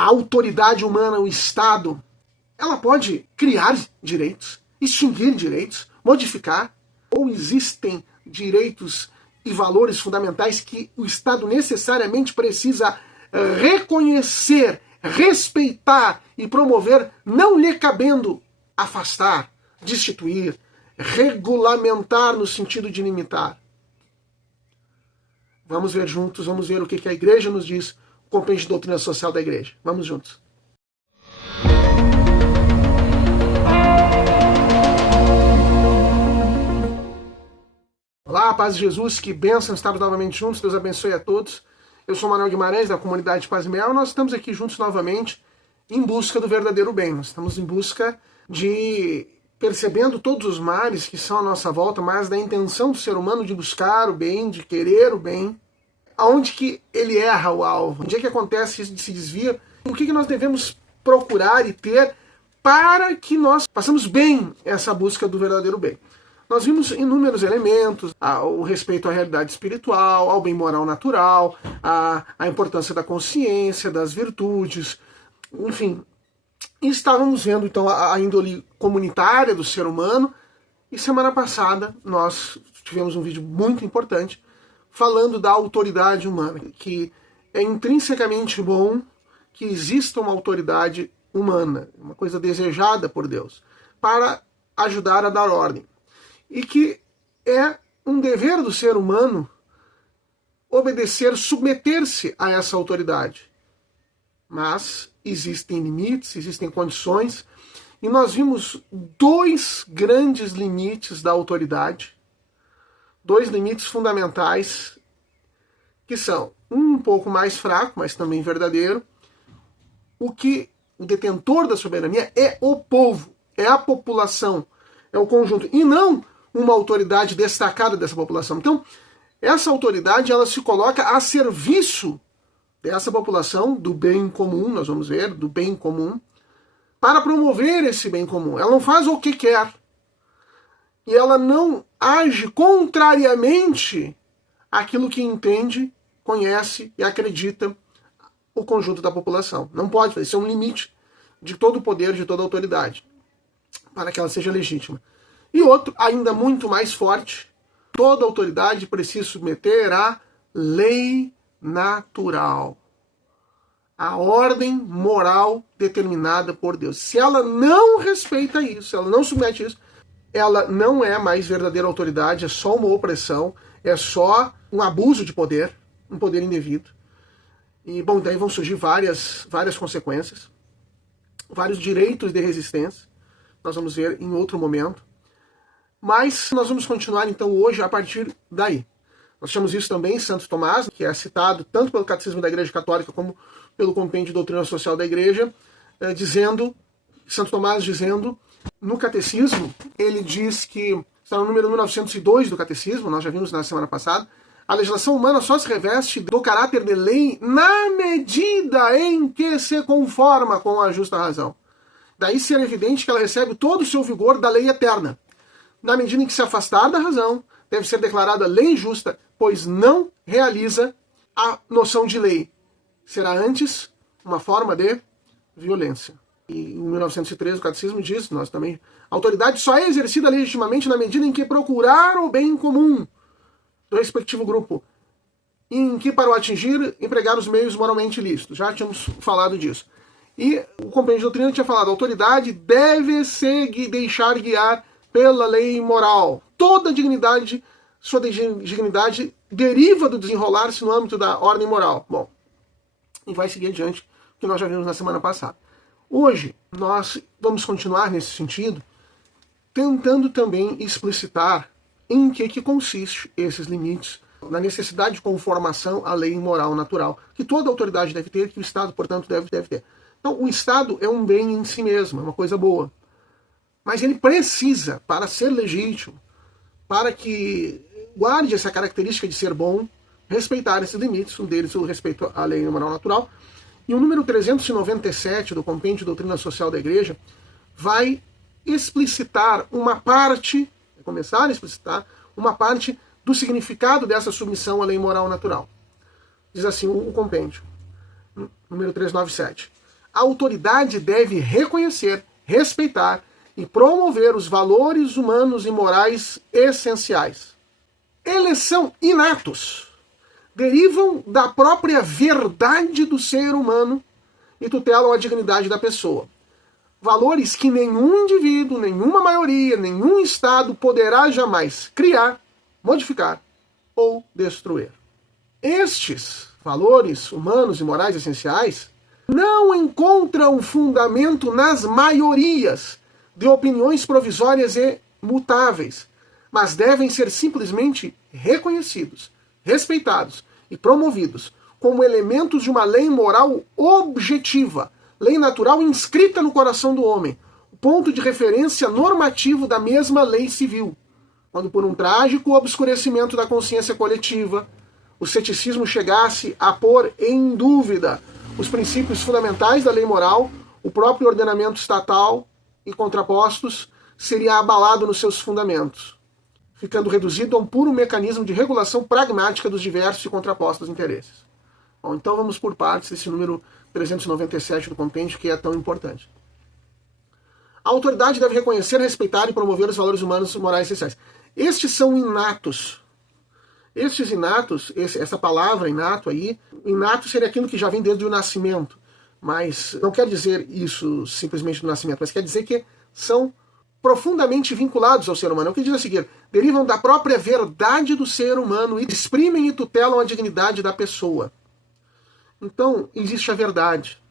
a autoridade humana, o Estado, ela pode criar direitos, extinguir direitos, modificar, ou existem direitos e valores fundamentais que o Estado necessariamente precisa reconhecer, respeitar e promover, não lhe cabendo afastar, destituir, regulamentar no sentido de limitar. Vamos ver juntos, vamos ver o que a Igreja nos diz, o compêndio de doutrina social da Igreja. Vamos juntos. Olá, paz de Jesus, que bênção estarmos novamente juntos, Deus abençoe a todos. Eu sou Manuel Guimarães, da comunidade Paz e Mel, e nós estamos aqui juntos novamente em busca do verdadeiro bem. Nós estamos em busca de, percebendo todos os males que são à nossa volta, mas da intenção do ser humano de buscar o bem, de querer o bem. Aonde que ele erra o alvo? Onde é que acontece isso de se desvia? O que nós devemos procurar e ter para que nós façamos bem essa busca do verdadeiro bem? Nós vimos inúmeros elementos, o respeito à realidade espiritual, ao bem moral natural, a importância da consciência, das virtudes, enfim. E estávamos vendo então a índole comunitária do ser humano, e semana passada nós tivemos um vídeo muito importante falando da autoridade humana, que é intrinsecamente bom que exista uma autoridade humana, uma coisa desejada por Deus, para ajudar a dar ordem. E que é um dever do ser humano obedecer, submeter-se a essa autoridade. Mas existem limites, existem condições, e nós vimos dois grandes limites da autoridade, dois limites fundamentais, que são um pouco mais fraco, mas também verdadeiro. O detentor da soberania é o povo, é a população, é o conjunto, e não uma autoridade destacada dessa população. Então, essa autoridade, ela se coloca a serviço dessa população, do bem comum, nós vamos ver, do bem comum, para promover esse bem comum. Ela não faz o que quer. E ela não age contrariamente àquilo que entende, conhece e acredita o conjunto da população. Não pode fazer. Isso é um limite de todo o poder, de toda a autoridade, para que ela seja legítima. E outro, ainda muito mais forte, toda autoridade precisa submeter à lei natural, a ordem moral determinada por Deus. Se ela não respeita isso, se ela não submete isso, ela não é mais verdadeira autoridade, é só uma opressão, é só um abuso de poder, um poder indevido. E, bom, daí vão surgir várias consequências, vários direitos de resistência, nós vamos ver em outro momento. Mas nós vamos continuar então hoje a partir daí. Nós temos isso também em Santo Tomás, que é citado tanto pelo Catecismo da Igreja Católica como pelo Compêndio de Doutrina Social da Igreja, Santo Tomás dizendo, no Catecismo, ele diz que, está no número 1902 do Catecismo, nós já vimos na semana passada, a legislação humana só se reveste do caráter de lei na medida em que se conforma com a justa razão. Daí ser evidente que ela recebe todo o seu vigor da lei eterna. Na medida em que se afastar da razão, deve ser declarada lei injusta, pois não realiza a noção de lei. Será antes uma forma de violência. E em 1913 o Catecismo diz, nós também, a autoridade só é exercida legitimamente na medida em que procurar o bem comum do respectivo grupo, em que para o atingir empregar os meios moralmente lícitos. Já tínhamos falado disso. E o Compêndio de Doutrina tinha falado, a autoridade deve se deixar guiar pela lei moral. Toda dignidade, sua dignidade deriva do desenrolar-se no âmbito da ordem moral. Bom, e vai seguir adiante, o que nós já vimos na semana passada. Hoje, nós vamos continuar nesse sentido, tentando também explicitar em que consiste esses limites, na necessidade de conformação à lei moral natural, que toda autoridade deve ter, que o Estado, portanto, deve ter. Então, o Estado é um bem em si mesmo, é uma coisa boa. Mas ele precisa, para ser legítimo, para que guarde essa característica de ser bom, respeitar esses limites, um deles o respeito à lei moral natural. E o número 397 do Compêndio de Doutrina Social da Igreja vai explicitar uma parte, começar a explicitar uma parte do significado dessa submissão à lei moral natural. Diz assim o compêndio, número 397. A autoridade deve reconhecer, respeitar e promover os valores humanos e morais essenciais. Eles são inatos, derivam da própria verdade do ser humano e tutelam a dignidade da pessoa. Valores que nenhum indivíduo, nenhuma maioria, nenhum Estado poderá jamais criar, modificar ou destruir. Estes valores humanos e morais essenciais não encontram fundamento nas maiorias de opiniões provisórias e mutáveis, mas devem ser simplesmente reconhecidos, respeitados e promovidos como elementos de uma lei moral objetiva, lei natural inscrita no coração do homem, o ponto de referência normativo da mesma lei civil. Quando por um trágico obscurecimento da consciência coletiva, o ceticismo chegasse a pôr em dúvida os princípios fundamentais da lei moral, o próprio ordenamento estatal e contrapostos seria abalado nos seus fundamentos, ficando reduzido a um puro mecanismo de regulação pragmática dos diversos e contrapostos interesses. Bom, então vamos por partes desse número 397 do compêndio, que é tão importante. A autoridade deve reconhecer, respeitar e promover os valores humanos e morais essenciais. Estes são inatos. Estes inatos, essa palavra inato aí, inato seria aquilo que já vem desde o nascimento, mas não quer dizer isso simplesmente do nascimento, mas quer dizer que são profundamente vinculados ao ser humano. É o que diz a seguir: derivam da própria verdade do ser humano e exprimem e tutelam a dignidade da pessoa. Então, existe a verdade.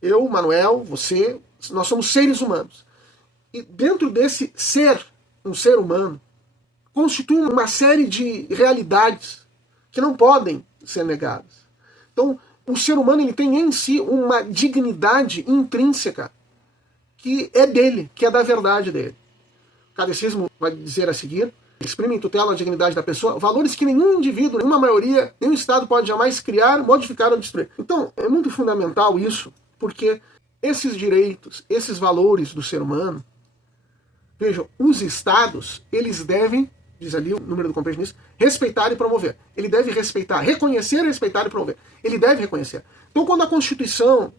Eu, Manuel, você, nós somos seres humanos. E dentro desse ser, um ser humano, constitui uma série de realidades que não podem ser negadas. Então, o ser humano ele tem em si uma dignidade intrínseca que é dele, que é da verdade dele. O catecismo vai dizer a seguir: exprime e tutela a dignidade da pessoa, valores que nenhum indivíduo, nenhuma maioria, nenhum Estado pode jamais criar, modificar ou destruir. Então, é muito fundamental isso, porque esses direitos, esses valores do ser humano, vejam, os Estados, eles devem, diz ali o número do compêndio nisso, respeitar e promover. Ele deve respeitar, reconhecer, respeitar e promover. Ele deve reconhecer. Então, quando a Constituição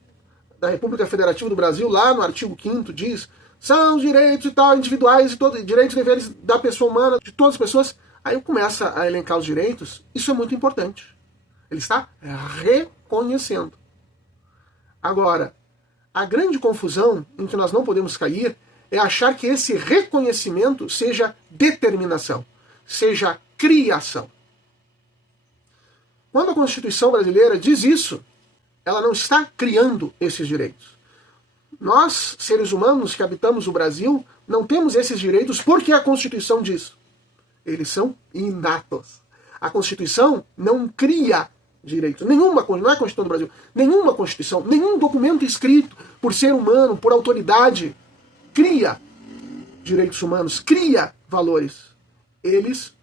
da República Federativa do Brasil, lá no artigo 5º, diz: são os direitos e tal, individuais, e todos, direitos e deveres da pessoa humana, de todas as pessoas, aí começa a elencar os direitos. Isso é muito importante. Ele está reconhecendo. Agora, a grande confusão em que nós não podemos cair é achar que esse reconhecimento seja determinação, seja criação. Quando a Constituição brasileira diz isso, ela não está criando esses direitos. Nós, seres humanos que habitamos o Brasil, não temos esses direitos porque a Constituição diz. Eles são inatos. A Constituição não cria direitos. Não é a Constituição do Brasil. Nenhuma Constituição, nenhum documento escrito por ser humano, por autoridade, cria direitos humanos, cria valores. Eles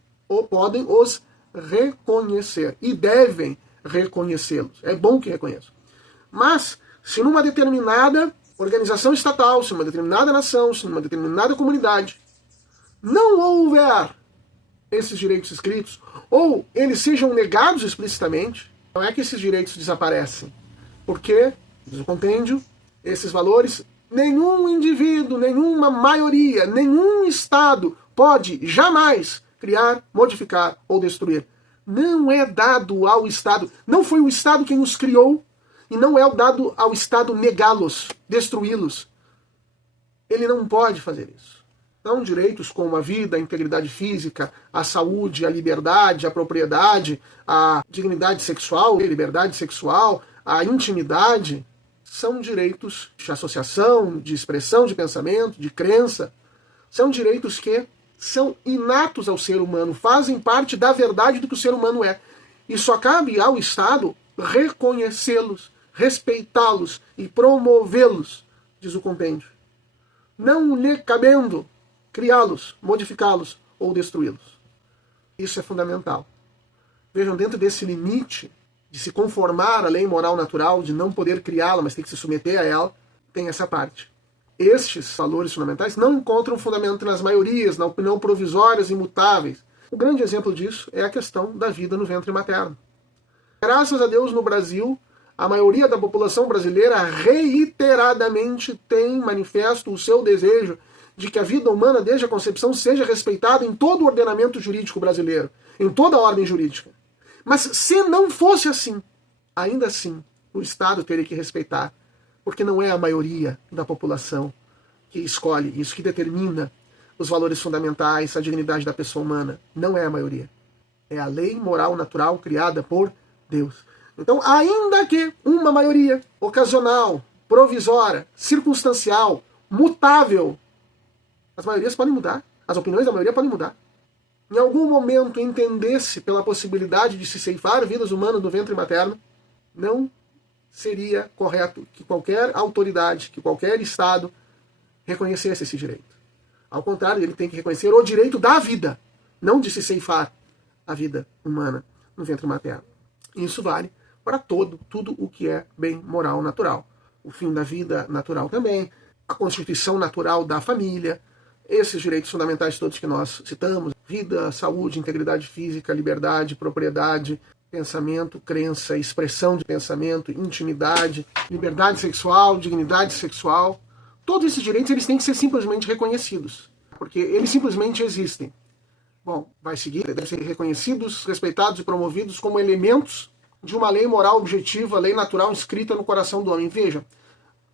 podem os reconhecer e devem reconhecê-los. É bom que reconheçam. Mas, se numa determinada organização estatal, se numa determinada nação, se numa determinada comunidade não houver esses direitos escritos, ou eles sejam negados explicitamente, não é que esses direitos desaparecem. Porque, diz o compêndio, esses valores, nenhum indivíduo, nenhuma maioria, nenhum Estado pode jamais criar, modificar ou destruir. Não é dado ao Estado. Não foi o Estado quem os criou, e não é dado ao Estado negá-los, destruí-los. Ele não pode fazer isso. Então, direitos como a vida, a integridade física, a saúde, a liberdade, a propriedade, a dignidade sexual, a liberdade sexual, a intimidade, são direitos de associação, de expressão de pensamento, de crença. São direitos que são inatos ao ser humano, fazem parte da verdade do que o ser humano é. E só cabe ao Estado reconhecê-los, respeitá-los e promovê-los, diz o compêndio. Não lhe cabendo criá-los, modificá-los ou destruí-los. Isso é fundamental. Vejam, dentro desse limite de se conformar à lei moral natural, de não poder criá-la, mas tem que se submeter a ela, tem essa parte. Estes valores fundamentais não encontram fundamento nas maiorias, na opinião provisórias e imutáveis. O grande exemplo disso é a questão da vida no ventre materno. Graças a Deus, no Brasil, A maioria da população brasileira reiteradamente tem manifesto o seu desejo de que a vida humana desde a concepção seja respeitada em todo o ordenamento jurídico brasileiro, em toda a ordem jurídica. Mas se não fosse assim, ainda assim, o Estado teria que respeitar, porque não é a maioria da população que escolhe isso, que determina os valores fundamentais, a dignidade da pessoa humana. Não é a maioria. É a lei moral natural criada por Deus. Então, ainda que uma maioria ocasional, provisória, circunstancial, mutável, as maiorias podem mudar, as opiniões da maioria podem mudar. Em algum momento entendesse pela possibilidade de se ceifar vidas humanas do ventre materno, não seria correto que qualquer autoridade, que qualquer Estado reconhecesse esse direito. Ao contrário, ele tem que reconhecer o direito da vida, não de se ceifar a vida humana no ventre materno. Isso vale para tudo o que é bem moral natural. O fim da vida natural também, a constituição natural da família, esses direitos fundamentais todos que nós citamos, vida, saúde, integridade física, liberdade, propriedade, pensamento, crença, expressão de pensamento, intimidade, liberdade sexual, dignidade sexual, todos esses direitos eles têm que ser simplesmente reconhecidos, porque eles simplesmente existem. Bom, vai seguir, devem ser reconhecidos, respeitados e promovidos como elementos de uma lei moral objetiva, lei natural inscrita no coração do homem. Veja,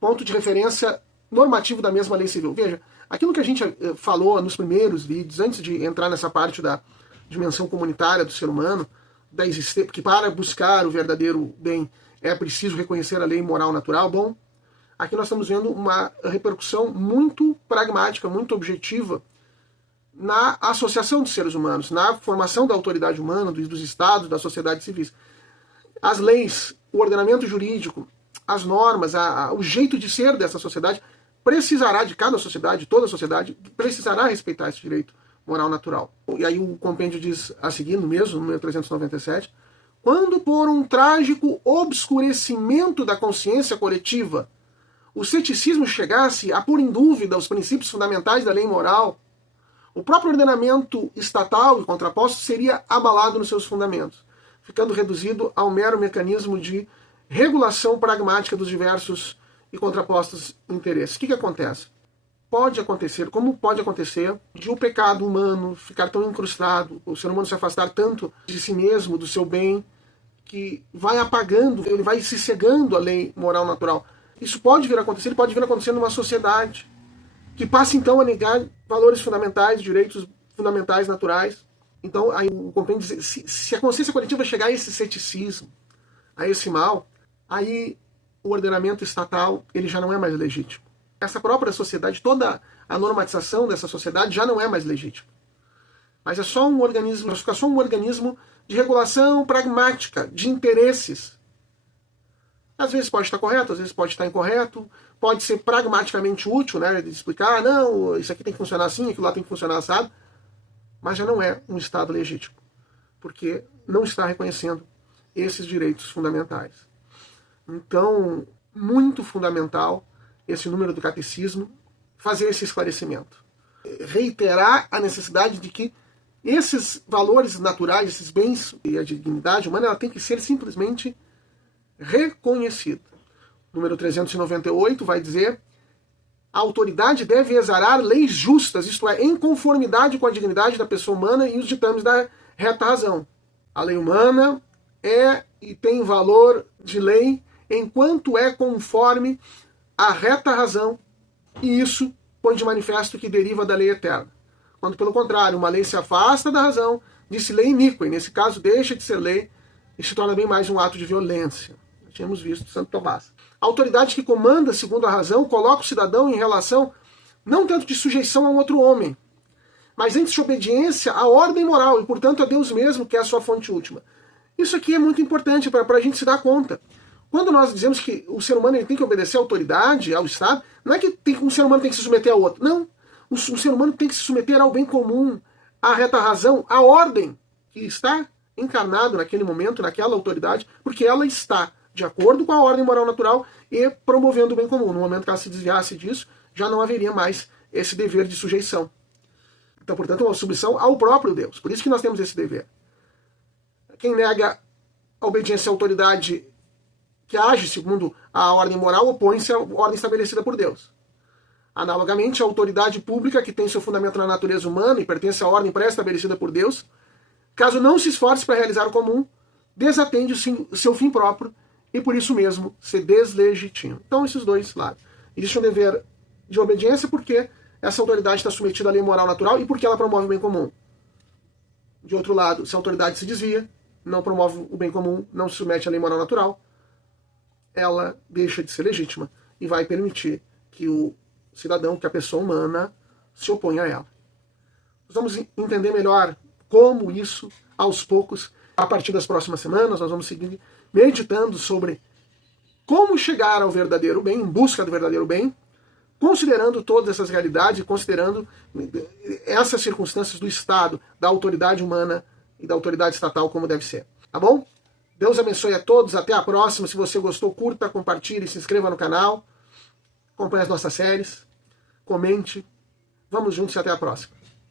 ponto de referência normativo da mesma lei civil. Veja, aquilo que a gente falou nos primeiros vídeos, antes de entrar nessa parte da dimensão comunitária do ser humano, da existência, que para buscar o verdadeiro bem é preciso reconhecer a lei moral natural, bom, aqui nós estamos vendo uma repercussão muito pragmática, muito objetiva na associação de seres humanos, na formação da autoridade humana, dos estados, das sociedades civis. As leis, o ordenamento jurídico, as normas, o jeito de ser dessa sociedade precisará, de cada sociedade, toda a sociedade, precisará respeitar esse direito moral natural. E aí o compêndio diz a seguir, no mesmo, número 397, quando por um trágico obscurecimento da consciência coletiva o ceticismo chegasse a pôr em dúvida os princípios fundamentais da lei moral, o próprio ordenamento estatal e contraposto seria abalado nos seus fundamentos, ficando reduzido ao mero mecanismo de regulação pragmática dos diversos e contrapostos interesses. O que acontece? Pode acontecer, como pode acontecer, de o pecado humano ficar tão incrustado, o ser humano se afastar tanto de si mesmo, do seu bem, que vai apagando, ele vai se cegando à lei moral natural. Isso pode vir a acontecer, pode vir a acontecer numa sociedade que passa então a negar valores fundamentais, direitos fundamentais naturais. Então, aí o compêndio diz, se a consciência coletiva chegar a esse ceticismo, a esse mal, aí o ordenamento estatal ele já não é mais legítimo. Essa própria sociedade, toda a normatização dessa sociedade já não é mais legítima. Mas é só um organismo, fica só um organismo de regulação pragmática, de interesses. Às vezes pode estar correto, às vezes pode estar incorreto, pode ser pragmaticamente útil, né, de explicar, não, isso aqui tem que funcionar assim, aquilo lá tem que funcionar assado, mas já não é um Estado legítimo, porque não está reconhecendo esses direitos fundamentais. Então, muito fundamental esse número do catecismo fazer esse esclarecimento. Reiterar a necessidade de que esses valores naturais, esses bens e a dignidade humana, ela tem que ser simplesmente reconhecida. Número 398 vai dizer: a autoridade deve exarar leis justas, isto é, em conformidade com a dignidade da pessoa humana e os ditames da reta razão. A lei humana é e tem valor de lei enquanto é conforme a reta razão, e isso põe de manifesto que deriva da lei eterna. Quando, pelo contrário, uma lei se afasta da razão, diz-se lei iníqua, e nesse caso deixa de ser lei e se torna bem mais um ato de violência. Tínhamos visto Santo Tomás. A autoridade que comanda segundo a razão coloca o cidadão em relação não tanto de sujeição a um outro homem, mas antes de obediência à ordem moral e, portanto, a Deus mesmo, que é a sua fonte última. Isso aqui é muito importante para a gente se dar conta. Quando nós dizemos que o ser humano ele tem que obedecer à autoridade, ao Estado, não é que um ser humano tem que se submeter ao outro. Não. O ser humano tem que se submeter ao bem comum, à reta razão, à ordem que está encarnado naquele momento, naquela autoridade, porque ela está de acordo com a ordem moral natural e promovendo o bem comum. No momento que ela se desviasse disso, já não haveria mais esse dever de sujeição. Então, portanto, uma submissão ao próprio Deus. Por isso que nós temos esse dever. Quem nega a obediência à autoridade que age segundo a ordem moral opõe-se à ordem estabelecida por Deus. Analogamente, a autoridade pública, que tem seu fundamento na natureza humana e pertence à ordem pré-estabelecida por Deus, caso não se esforce para realizar o comum, desatende o seu fim próprio e por isso mesmo se deslegitima. Então, esses dois lados. Existe um dever de obediência porque essa autoridade está submetida à lei moral natural e porque ela promove o bem comum. De outro lado, se a autoridade se desvia, não promove o bem comum, não se submete à lei moral natural, ela deixa de ser legítima e vai permitir que o cidadão, que a pessoa humana, se oponha a ela. Nós vamos entender melhor como isso, aos poucos, a partir das próximas semanas, nós vamos seguir meditando sobre como chegar ao verdadeiro bem, em busca do verdadeiro bem, considerando todas essas realidades e considerando essas circunstâncias do Estado, da autoridade humana e da autoridade estatal como deve ser. Tá bom? Deus abençoe a todos, até a próxima. Se você gostou, curta, compartilhe, se inscreva no canal, acompanhe as nossas séries, comente. Vamos juntos e até a próxima.